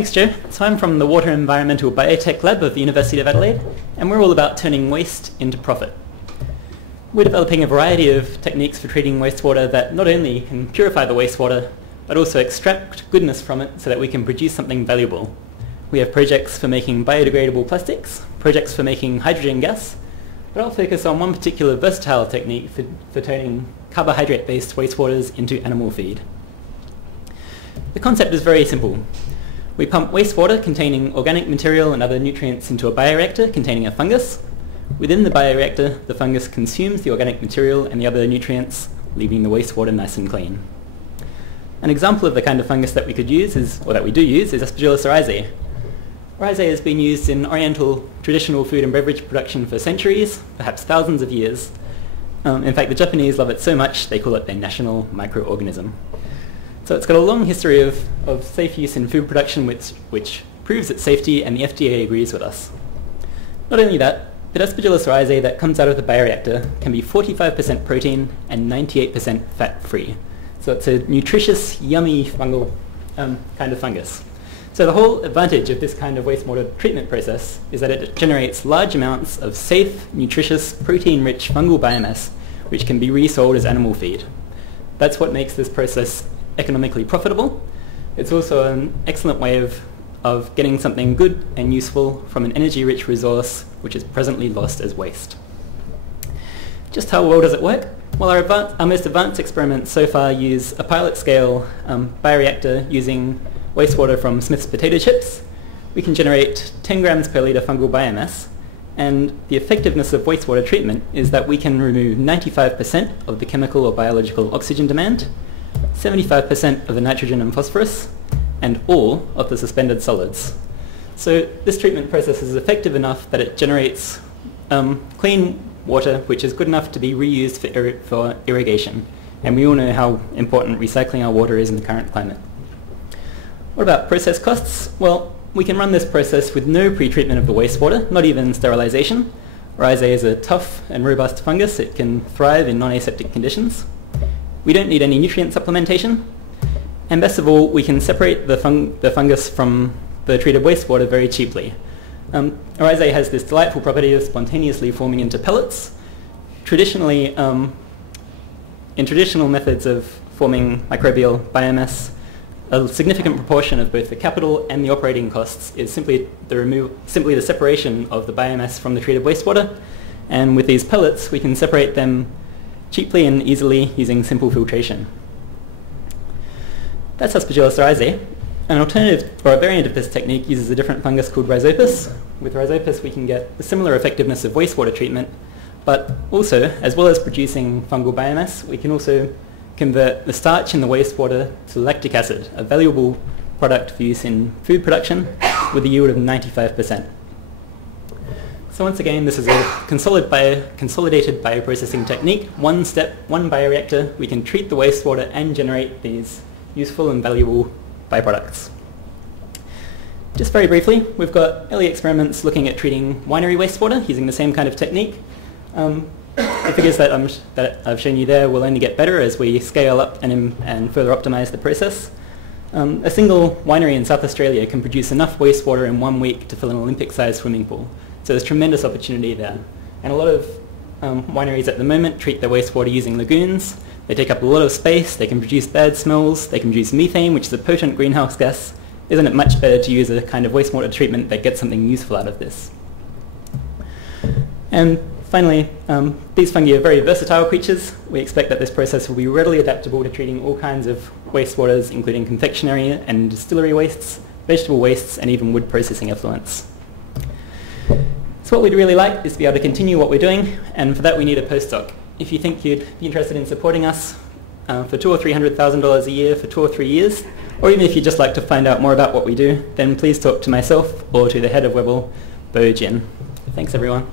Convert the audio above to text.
Thanks, Joe. So I'm from the Water Environmental Biotech Lab of the University of Adelaide, and we're all about turning waste into profit. We're developing a variety of techniques for treating wastewater that not only can purify the wastewater, but also extract goodness from it so that we can produce something valuable. We have projects for making biodegradable plastics, projects for making hydrogen gas, but I'll focus on one particular versatile technique for turning carbohydrate-based wastewaters into animal feed. The concept is very simple. We pump wastewater containing organic material and other nutrients into a bioreactor containing a fungus. Within the bioreactor, the fungus consumes the organic material and the other nutrients, leaving the wastewater nice and clean. An example of the kind of fungus that we could use that we do use, is Aspergillus oryzae. Oryzae has been used in Oriental traditional food and beverage production for centuries, perhaps thousands of years. In fact, the Japanese love it so much, they call it their national microorganism. So it's got a long history of safe use in food production which proves its safety, and the FDA agrees with us. Not only that, but Aspergillus oryzae that comes out of the bioreactor can be 45% protein and 98% fat-free. So it's a nutritious, yummy fungal kind of fungus. So the whole advantage of this kind of wastewater treatment process is that it generates large amounts of safe, nutritious, protein-rich fungal biomass which can be resold as animal feed. That's what makes this process economically profitable. It's also an excellent way of getting something good and useful from an energy-rich resource which is presently lost as waste. Just how well does it work? Well, our most advanced experiments so far use a pilot-scale bioreactor using wastewater from Smith's potato chips. We can generate 10 grams per litre fungal biomass, and the effectiveness of wastewater treatment is that we can remove 95% of the chemical or biological oxygen demand, 75% of the nitrogen and phosphorus, and all of the suspended solids. So this treatment process is effective enough that it generates clean water which is good enough to be reused for irrigation. And we all know how important recycling our water is in the current climate. What about process costs? Well, we can run this process with no pre-treatment of the wastewater, not even sterilization. Oryzae is a tough and robust fungus. It can thrive in non-aseptic conditions. We don't need any nutrient supplementation. And best of all, we can separate the fungus from the treated wastewater very cheaply. Oryzae has this delightful property of spontaneously forming into pellets. Traditionally, in traditional methods of forming microbial biomass, a significant proportion of both the capital and the operating costs is simply the separation of the biomass from the treated wastewater. And with these pellets, we can separate them cheaply and easily using simple filtration. That's Aspergillus oryzae. An alternative, or a variant of this technique, uses a different fungus called Rhizopus. With Rhizopus we can get the similar effectiveness of wastewater treatment, but also, as well as producing fungal biomass, we can also convert the starch in the wastewater to lactic acid, a valuable product for use in food production with a yield of 95%. So once again, this is a consolidated bioprocessing technique. One step, one bioreactor, we can treat the wastewater and generate these useful and valuable byproducts. Just very briefly, we've got early experiments looking at treating winery wastewater using the same kind of technique. The figures that I've shown you there will only get better as we scale up and further optimize the process. A single winery in South Australia can produce enough wastewater in 1 week to fill an Olympic-sized swimming pool. So there's tremendous opportunity there. And a lot of wineries at the moment treat their wastewater using lagoons. They take up a lot of space, they can produce bad smells, they can produce methane, which is a potent greenhouse gas. Isn't it much better to use a kind of wastewater treatment that gets something useful out of this? And finally, these fungi are very versatile creatures. We expect that this process will be readily adaptable to treating all kinds of wastewaters, including confectionery and distillery wastes, vegetable wastes, and even wood processing effluents. So what we'd really like is to be able to continue what we're doing, and for that we need a postdoc. If you think you'd be interested in supporting us for $200,000 or $300,000 a year for 2 or 3 years, or even if you'd just like to find out more about what we do, then please talk to myself or to the head of WEBL, Bo Jin. Thanks everyone.